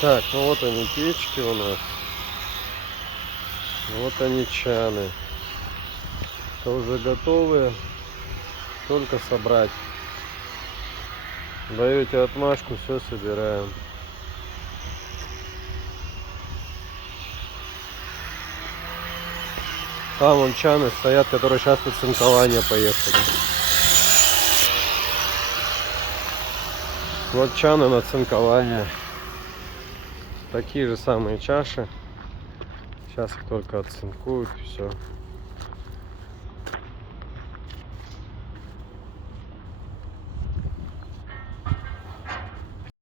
Так, ну вот они печки у нас. Вот они чаны. Это уже готовые. Только собрать. Даете отмашку, все собираем. Там вон чаны стоят, которые сейчас на цинкование поехали. Вот чаны на цинкование. Такие же самые чаши. Сейчас их только оцинкуют, все.